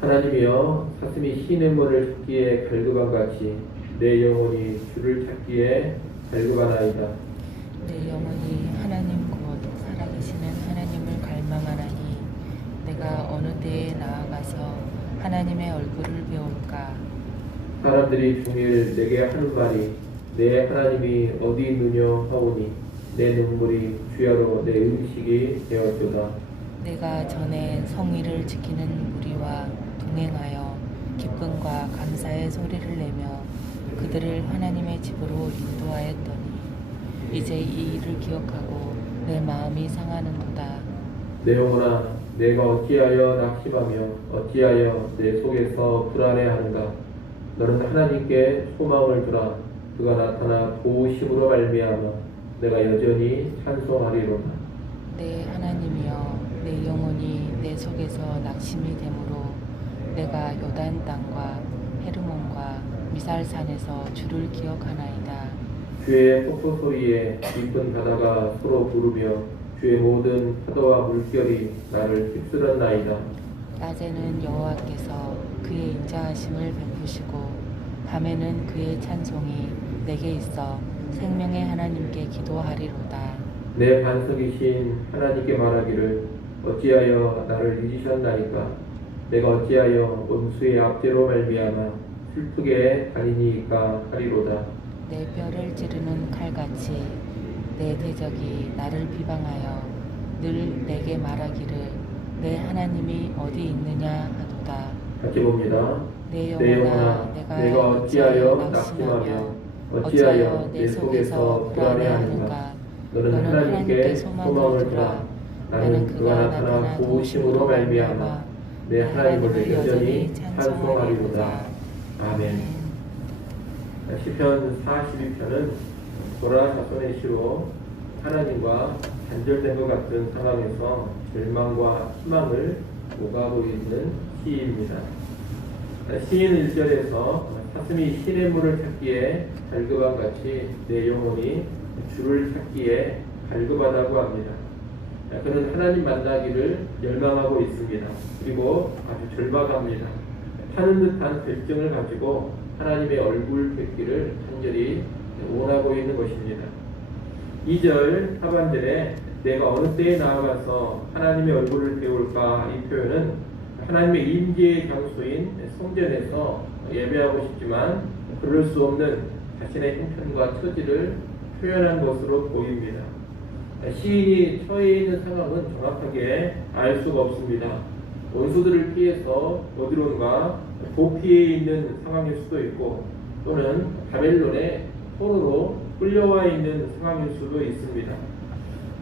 하나님이여 사슴이 시냇물을 찾기에 갈급한 같이 내 영혼이 주를 찾기에 갈급하나이다. 내 영혼이 하나님 곧 살아계시는 하나님을 갈망하나니 내가 어느 때에 나아가서 하나님의 얼굴을 배울까. 사람들이 종일 내게 하는 말이 내 하나님이 어디 있느냐 하오니 내 눈물이 주야로 내 음식이 되었도다. 내가 전에 성의를 지키는 무리와 동행하여 기쁨과 감사의 소리를 내며 그들을 하나님의 집으로 인도하였더니 이제 이 일을 기억하고 내 마음이 상하는도다. 내 영혼아 내가 어찌하여 낙심하며 어찌하여 내 속에서 불안해하는가. 너는 하나님께 소망을 두라. 그가 나타나 도우심으로 말미암아 내가 여전히 찬송하리로다. 내 하나님이여 내 영혼이 내 속에서 낙심이 되므로 내가 요단 땅과 헤르몬과 미살산에서 주를 기억하나이다. 주의 폭포 소리에 깊은 바다가 서로 부르며 주의 모든 파도와 물결이 나를 휩쓸었나이다. 낮에는 여호와께서 그의 인자하심을 베푸시고 밤에는 그의 찬송이 내게 있어 생명의 하나님께 기도하리로다. 내 반석이신 하나님께 말하기를 어찌하여 나를 잊으셨나이까. 내가 어찌하여 원수의 압제로 말미암아 슬프게 다니니까 하리로다. 내 뼈를 찌르는 칼같이 내 대적이 나를 비방하여 늘 내게 말하기를 내 하나님이 어디 있느냐 하도다. 같이 봅니다. 내 내 영혼아 영혼아 내가 내가 어찌하여 낙심하며 낙심하며 어찌하여 내 속에서 불안해하는가. 너는 하나님께 소망을 두라. 나는 그가 나타나 도우심으로 말미암아 내 하나님을 여전히 찬송하리로다. 아멘. 시편 42편은 고라 자손의 시로 하나님과 단절된 것 같은 상황에서 절망과 희망을 오가고 있는 시입니다. 시인 1절에서 사슴이 시냇물을 찾기에 갈급한 같이 내 영혼이 주를 찾기에 갈급하다고 합니다. 그는 하나님 만나기를 열망하고 있습니다. 그리고 아주 절망합니다. 타는 듯한 결정을 가지고 하나님의 얼굴 뵙기를 간절히 원하고 있는 것입니다. 2절 하반절에 내가 어느 때에 나아가서 하나님의 얼굴을 배울까, 이 표현은 하나님의 임재의 장소인 성전에서 예배하고 싶지만 그럴 수 없는 자신의 형편과 처지를 표현한 것으로 보입니다. 시인이 처해 있는 상황은 정확하게 알 수가 없습니다. 원수들을 피해서 어디론가 도피해 있는 상황일 수도 있고 또는 바벨론의 포로로 끌려와 있는 상황일 수도 있습니다.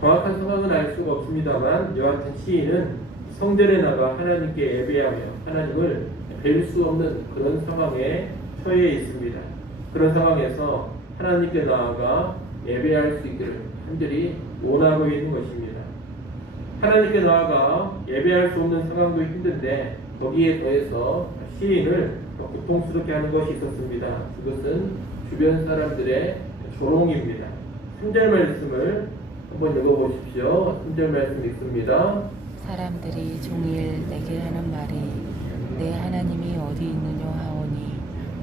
정확한 상황은 알 수가 없습니다만 여하튼 시인은 성전에 나가 하나님께 예배하며 하나님을 뵐 수 없는 그런 상황에 처해 있습니다. 그런 상황에서 하나님께 나아가 예배할 수 있기를 간절히 원하고 있는 것입니다. 하나님께 나아가 예배할 수 없는 상황도 힘든데 거기에 더해서 시인을 고통스럽게 하는 것이 있었습니다. 그것은 주변 사람들의 조롱입니다. 3절 말씀을 한번 읽어보십시오. 3절 말씀 읽습니다. 사람들이 종일 내게 하는 말이 내 하나님이 어디 있느냐 하오니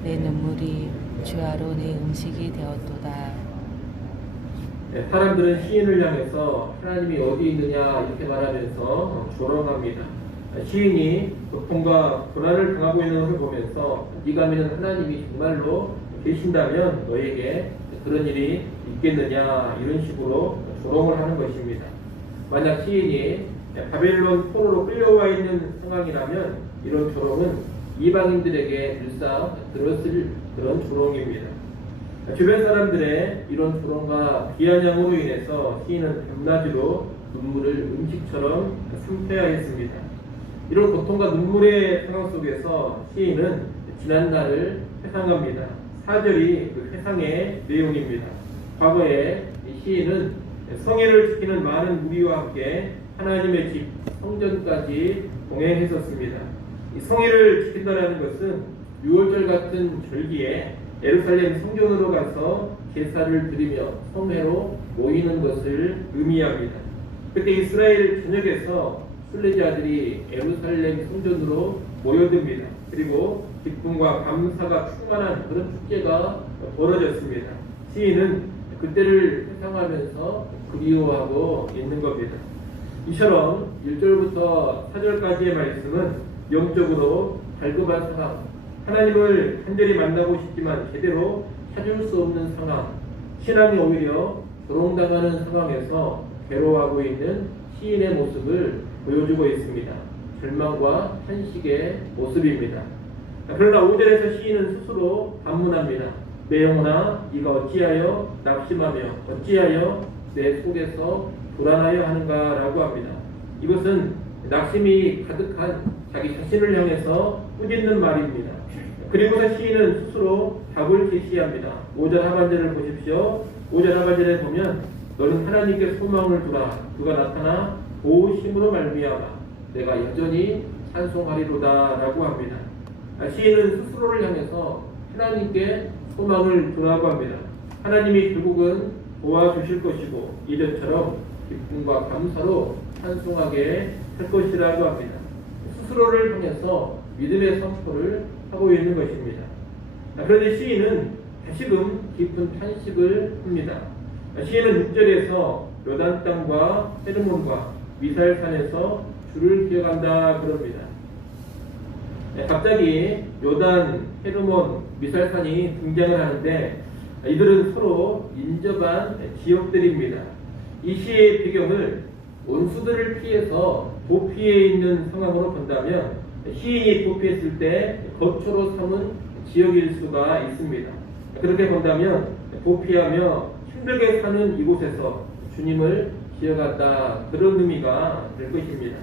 내 눈물이 주야로 내 음식이 되었도다. 사람들은 시인을 향해서 하나님이 어디 있느냐 이렇게 말하면서 조롱합니다. 시인이 고통과 고난을 당하고 있는 것을 보면서 네가 믿는 하나님이 정말로 계신다면 너에게 그런 일이 있겠느냐 이런 식으로 조롱을 하는 것입니다. 만약 시인이 바벨론 포로로 끌려와 있는 상황이라면 이런 조롱은 이방인들에게 늘상 들었을 그런 조롱입니다. 주변 사람들의 이런 조롱과 비아냥으로 인해서 시인은 밤낮으로 눈물을 음식처럼 삼켜야 했습니다. 이런 고통과 눈물의 상황 속에서 시인은 지난날을 회상합니다. 4절이 그 회상의 내용입니다. 과거에 시인은 성회를 지키는 많은 무리와 함께 하나님의 집 성전까지 동행했었습니다. 이 성회를 지킨다는 것은 6월절 같은 절기에 예루살렘 성전으로 가서 제사를 드리며 성회로 모이는 것을 의미합니다. 그때 이스라엘 전역에서 순례자들이 예루살렘 성전으로 모여듭니다. 그리고 기쁨과 감사가 충만한 그런 축제가 벌어졌습니다. 시인은 그때를 회상하면서 그리워하고 있는 겁니다. 이처럼 1절부터 4절까지의 말씀은 영적으로 갈급한 상황, 하나님을 간절히 만나고 싶지만 제대로 찾을 수 없는 상황, 신앙이 오히려 조롱당하는 상황에서 괴로워하고 있는 시인의 모습을 보여주고 있습니다. 절망과 탄식의 모습입니다. 그러나 5절에서 시인은 스스로 반문합니다. 내 영혼아, 네가 어찌하여 낙심하며 어찌하여 내 속에서 불안하여 하는가라고 합니다. 이것은 낙심이 가득한 자기 자신을 향해서 꾸짖는 말입니다. 그리고서 시인은 스스로 답을 제시합니다. 5절 하반절을 보십시오. 5절 하반절에 보면 너는 하나님께 소망을 두라. 그가 나타나 도우심으로 말미암아 내가 여전히 찬송하리로다 라고 합니다. 시인은 스스로를 향해서 하나님께 소망을 두라고 합니다. 하나님이 결국은 도와주실 것이고 이전처럼 기쁨과 감사로 찬송하게 할 것이라고 합니다. 스스로를 향해서 믿음의 선포를 하고 있는 것입니다. 그런데 시인은 다시금 깊은 탄식을 합니다. 시인은 6절에서 요단 땅과 헤르몬과 미살산에서 주를 기억한다 그럽니다. 갑자기 요단, 헤르몬, 미살산이 등장을 하는데 이들은 서로 인접한 지역들입니다. 이 시의 배경을 원수들을 피해서 도피해 있는 상황으로 본다면 시인이 도피했을 때 거처로 삼은 지역일 수가 있습니다. 그렇게 본다면 도피하며 힘들게 사는 이곳에서 주님을 기억한다 그런 의미가 될 것입니다.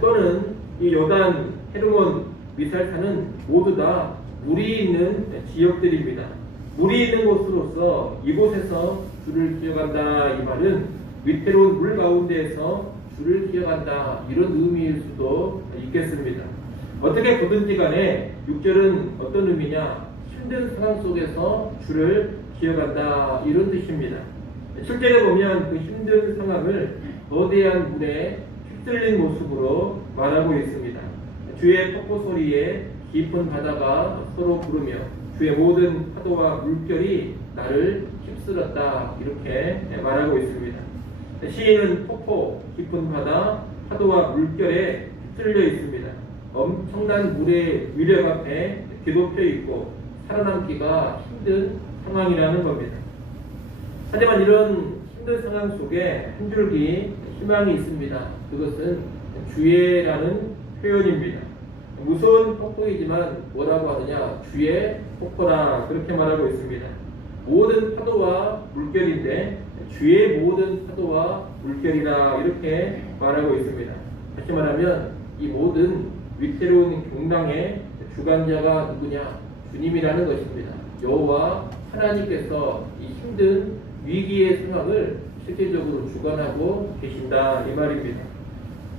또는 이 요단, 헤르몬, 미살산은 모두 다 물이 있는 지역들입니다. 물이 있는 곳으로서 이곳에서 주를 기억한다 이 말은 위태로운 물 가운데에서 주를 기억한다 이런 의미일 수도 있겠습니다. 어떻게 보든지 간에 6절은 어떤 의미냐, 힘든 상황 속에서 주를 기억한다 이런 뜻입니다. 7절에 보면 그 힘든 상황을 거대한 물에 휩쓸린 모습으로 말하고 있습니다. 주의 폭포 소리에 깊은 바다가 서로 부르며 주의 모든 파도와 물결이 나를 휩쓸었다 이렇게 말하고 있습니다. 시인은 폭포, 깊은 바다, 파도와 물결에 휩쓸려 있습니다. 엄청난 물의 위력 앞에 뒤덮여 있고 살아남기가 힘든 상황이라는 겁니다. 하지만 이런 힘든 상황 속에 한 줄기 희망이 있습니다. 그것은 주의라는 표현입니다. 무서운 폭포이지만 뭐라고 하느냐, 주의 폭포라 그렇게 말하고 있습니다. 모든 파도와 물결인데 주의 모든 파도와 물결이라 이렇게 말하고 있습니다. 다시 말하면 이 모든 위태로운 경랑의 주관자가 누구냐, 주님이라는 것입니다. 여호와 하나님께서 이 힘든 위기의 상황을 실질적으로 주관하고 계신다 이 말입니다.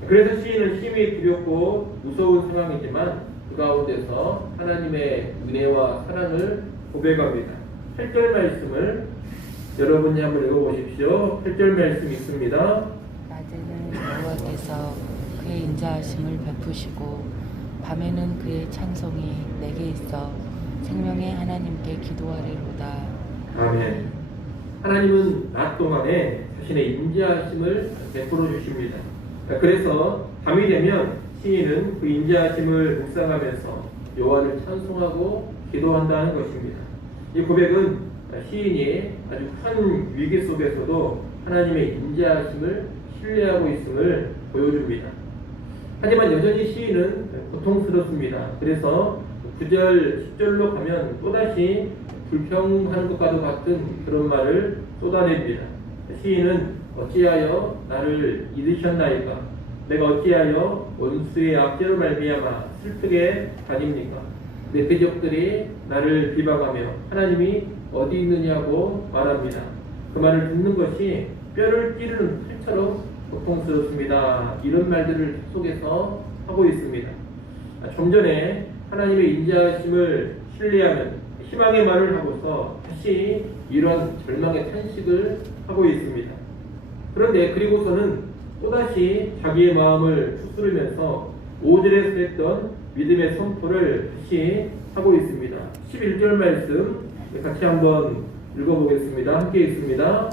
그래서 시인은 심히 두렵고 무서운 상황이지만 그 가운데서 하나님의 은혜와 사랑을 고백합니다. 8절 말씀을 여러분이 한번 읽어보십시오. 8절 말씀 있습니다. 낮에는 여호와께서 그의 인자하심을 베푸시고 밤에는 그의 찬송이 내게 있어 생명의 하나님께 기도하리로다. 아멘. 하나님은 낮 동안에 자신의 인자하심을 베풀어 주십니다. 그래서 밤이 되면 시인은 그 인자하심을 묵상하면서 여호와를 찬송하고 기도한다는 것입니다. 이 고백은 시인이 아주 큰 위기 속에서도 하나님의 인자하심을 신뢰하고 있음을 보여줍니다. 하지만 여전히 시인은 고통스럽습니다. 그래서 9절, 10절로 가면 또다시 불평하는 것과도 같은 그런 말을 쏟아냅니다. 시인은 어찌하여 나를 잊으셨나이까? 내가 어찌하여 원수의 압제로 말미암아 슬프게 다닙니까? 내 대적들이 나를 비방하며 하나님이 어디 있느냐고 말합니다. 그 말을 듣는 것이 뼈를 찌르는 칼처럼 고통스럽습니다. 이런 말들을 속에서 하고 있습니다. 좀 전에 하나님의 인자하심을 신뢰하면 희망의 말을 하고서 다시 이런 절망의 탄식을 하고 있습니다. 그런데 그리고서는 또다시 자기의 마음을 추스르면서 5절에서 했던 믿음의 선포를 다시 하고 있습니다. 11절 말씀 같이 한번 읽어보겠습니다. 함께 있습니다.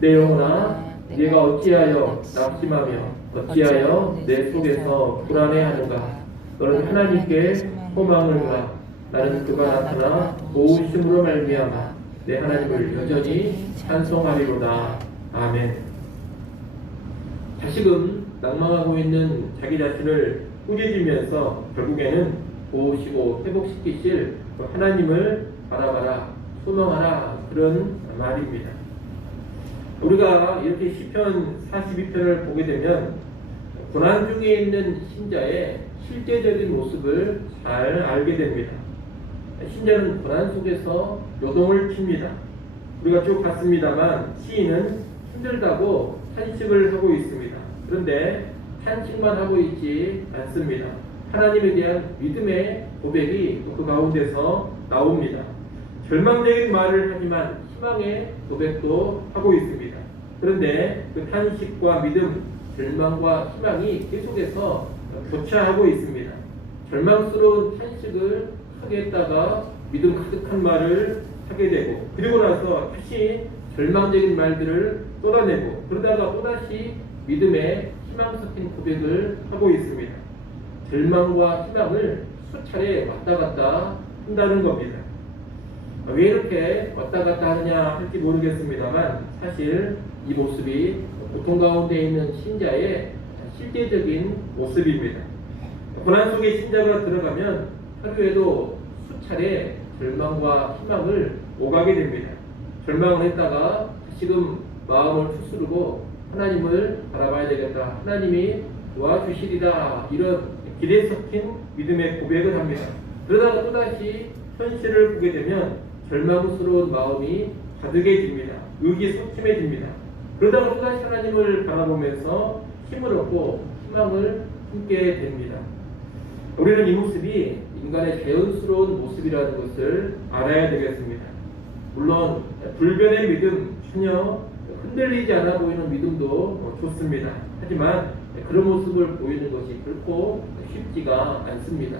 내 영혼아 네가 어찌하여 낙심하며 어찌하여 내 속에서 불안해하는가. 너는 하나님께 소망을 두라. 나는 그가 나타나 도우심으로 말미암아 내 하나님을 여전히 찬송하리로다. 아멘. 다시금 낭망하고 있는 자기 자신을 꾸짖으면서 결국에는 도우시고 회복시키실 하나님을 바라봐라, 소망하라, 그런 말입니다. 우리가 이렇게 시편 42편을 보게 되면 고난 중에 있는 신자의 실제적인 모습을 잘 알게 됩니다. 신자는 고난 속에서 요동을 칩니다. 우리가 쭉 봤습니다만 시인은 힘들다고 탄식을 하고 있습니다. 그런데 탄식만 하고 있지 않습니다. 하나님에 대한 믿음의 고백이 그 가운데서 나옵니다. 절망적인 말을 하지만 희망의 고백도 하고 있습니다. 그런데 그 탄식과 믿음, 절망과 희망이 계속해서 교차하고 있습니다. 절망스러운 탄식을 하게 했다가 믿음 가득한 말을 하게 되고, 그리고 나서 다시 절망적인 말들을 쏟아내고, 그러다가 또다시 믿음의 희망 섞인 고백을 하고 있습니다. 절망과 희망을 수차례 왔다 갔다 한다는 겁니다. 왜 이렇게 왔다 갔다 하느냐 할지 모르겠습니다만 사실 이 모습이 고통 가운데 있는 신자의 실제적인 모습입니다. 고난 속에 신자가 들어가면 하루에도 수차례 절망과 희망을 오가게 됩니다. 절망을 했다가 다시금 마음을 추스르고 하나님을 바라봐야 되겠다, 하나님이 도와주시리라, 이런 기대 섞인 믿음의 고백을 합니다. 그러다가 또다시 현실을 보게 되면 절망스러운 마음이 가득해집니다. 의기소침해집니다. 그러다가 또다시 하나님을 바라보면서 힘을 얻고 희망을 품게 됩니다. 우리는 이 모습이 인간의 자연스러운 모습이라는 것을 알아야 되겠습니다. 물론 불변의 믿음, 전혀 흔들리지 않아 보이는 믿음도 좋습니다. 하지만 그런 모습을 보이는 것이 결코 쉽지가 않습니다.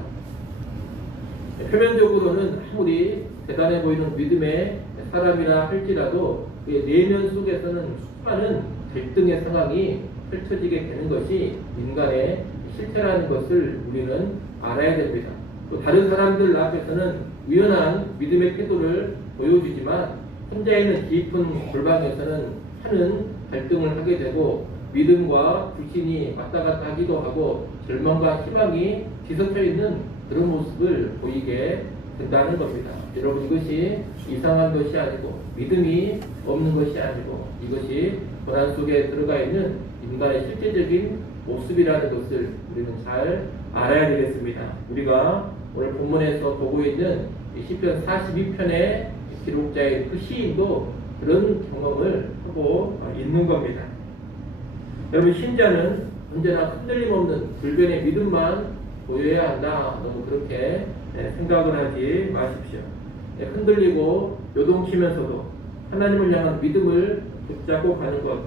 표면적으로는 아무리 대단해 보이는 믿음의 사람이라 할지라도 내면 속에서는 수많은 갈등의 상황이 펼쳐지게 되는 것이 인간의 실체라는 것을 우리는 알아야 됩니다. 또 다른 사람들 앞에서는 유연한 믿음의 태도를 보여주지만 혼자 있는 깊은 골방에서는 하는 갈등을 하게 되고, 믿음과 불신이 왔다 갔다 하기도 하고 절망과 희망이 뒤섞여 있는 그런 모습을 보이게 된다는 겁니다. 여러분, 이것이 이상한 것이 아니고 믿음이 없는 것이 아니고 이것이 고난 속에 들어가 있는 인간의 실제적인 모습이라는 것을 우리는 잘 알아야 되겠습니다. 우리가 오늘 본문에서 보고 있는 시편 42편의 기록자인 그 시인도 그런 경험을 하고 있는 겁니다. 여러분, 신자는 언제나 흔들림 없는 불변의 믿음만 보여야 한다, 너무 그렇게 생각을 하지 마십시오. 흔들리고 요동치면서도 하나님을 향한 믿음을 붙잡고 가는 것,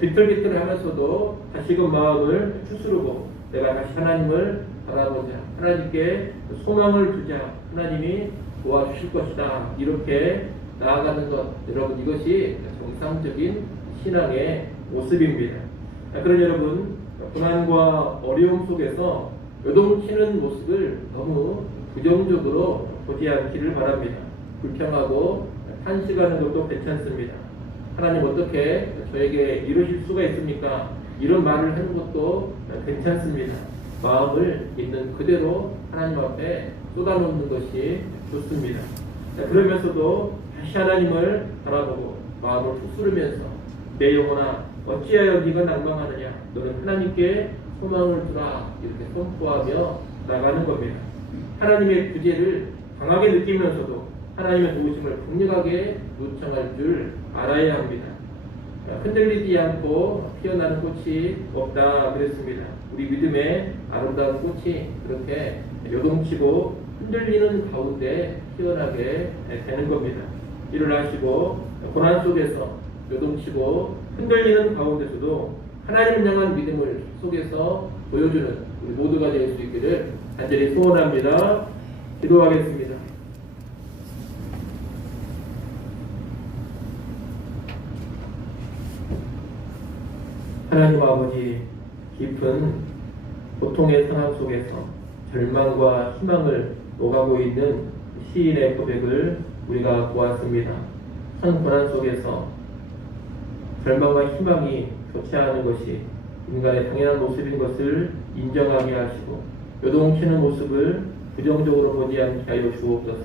비틀비틀하면서도 다시금 마음을 추스르고 내가 다시 하나님을 바라보자, 하나님께 소망을 두자, 하나님이 도와주실 것이다, 이렇게 나아가는 것, 여러분, 이것이 정상적인 신앙의 모습입니다. 그런 여러분, 고난과 어려움 속에서 요동치는 모습을 너무 부정적으로 보지 않기를 바랍니다. 불평하고 탄식하는 것도 괜찮습니다. 하나님 어떻게 저에게 이루실 수가 있습니까? 이런 말을 하는 것도 괜찮습니다. 마음을 있는 그대로 하나님 앞에 쏟아놓는 것이 좋습니다. 그러면서도 다시 하나님을 바라보고 마음을 추스르면서 내 영혼아 어찌하여 네가 낭망하느냐, 너는 하나님께 소망을 두라, 이렇게 선포하며 나가는 겁니다. 하나님의 구제를 강하게 느끼면서도 하나님의 도우심을 강력하게 요청할 줄 알아야 합니다. 흔들리지 않고 피어나는 꽃이 없다 그랬습니다. 우리 믿음의 아름다운 꽃이 그렇게 요동치고 흔들리는 가운데 피어나게 되는 겁니다. 이를 아시고 고난 속에서 요동치고 흔들리는 가운데서도 하나님을 향한 믿음을 속에서 보여주는 우리 모두가 될 수 있기를 간절히 소원합니다. 기도하겠습니다. 하나님 아버지, 깊은 고통의 상황 속에서 절망과 희망을 오가고 있는 시인의 고백을 우리가 보았습니다. 현 고난 속에서 절망과 희망이 교차하는 것이 인간의 당연한 모습인 것을 인정하게 하시고 요동치는 모습을 부정적으로 보지 않게 하여 주옵소서.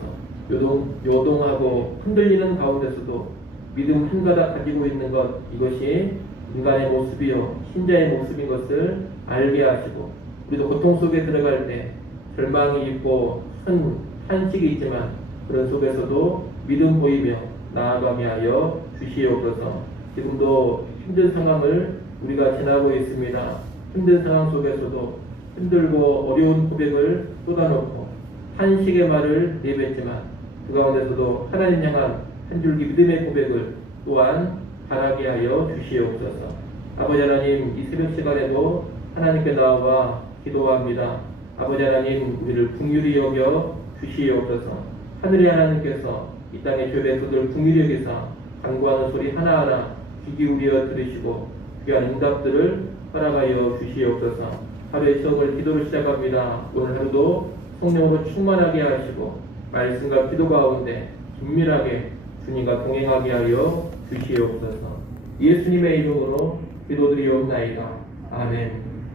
요동하고 흔들리는 가운데서도 믿음 한 가닥 가지고 있는 것, 이것이 인간의 모습이요 신자의 모습인 것을 알게 하시고, 우리도 고통 속에 들어갈 때 절망이 있고 큰 탄식이 있지만 그런 속에서도 믿음 보이며 나아가게 하여 주시옵소서. 지금도 힘든 상황을 우리가 지나고 있습니다. 힘든 상황 속에서도 힘들고 어려운 고백을 쏟아놓고 탄식의 말을 내뱉지만 그 가운데서도 하나님 향한 한 줄기 믿음의 고백을 또한 바라게 하여 주시옵소서. 아버지 하나님, 이 새벽 시간에도 하나님께 나와 기도합니다. 아버지 하나님, 우리를 긍휼히 여겨 주시옵소서. 하늘의 하나님께서 이 땅의 죄 백성들 긍휼히 여기사 간구하는 소리 하나하나 귀 기울여 들으시고 귀한 응답들을 허락하여 주시옵소서. 하루의 시험을 기도로 시작합니다. 오늘 하루도 성령으로 충만하게 하시고 말씀과 기도 가운데 긴밀하게 주님과 동행하게 하여 주시옵소서. 예수님의 이름으로 기도드리옵나이다. 아멘.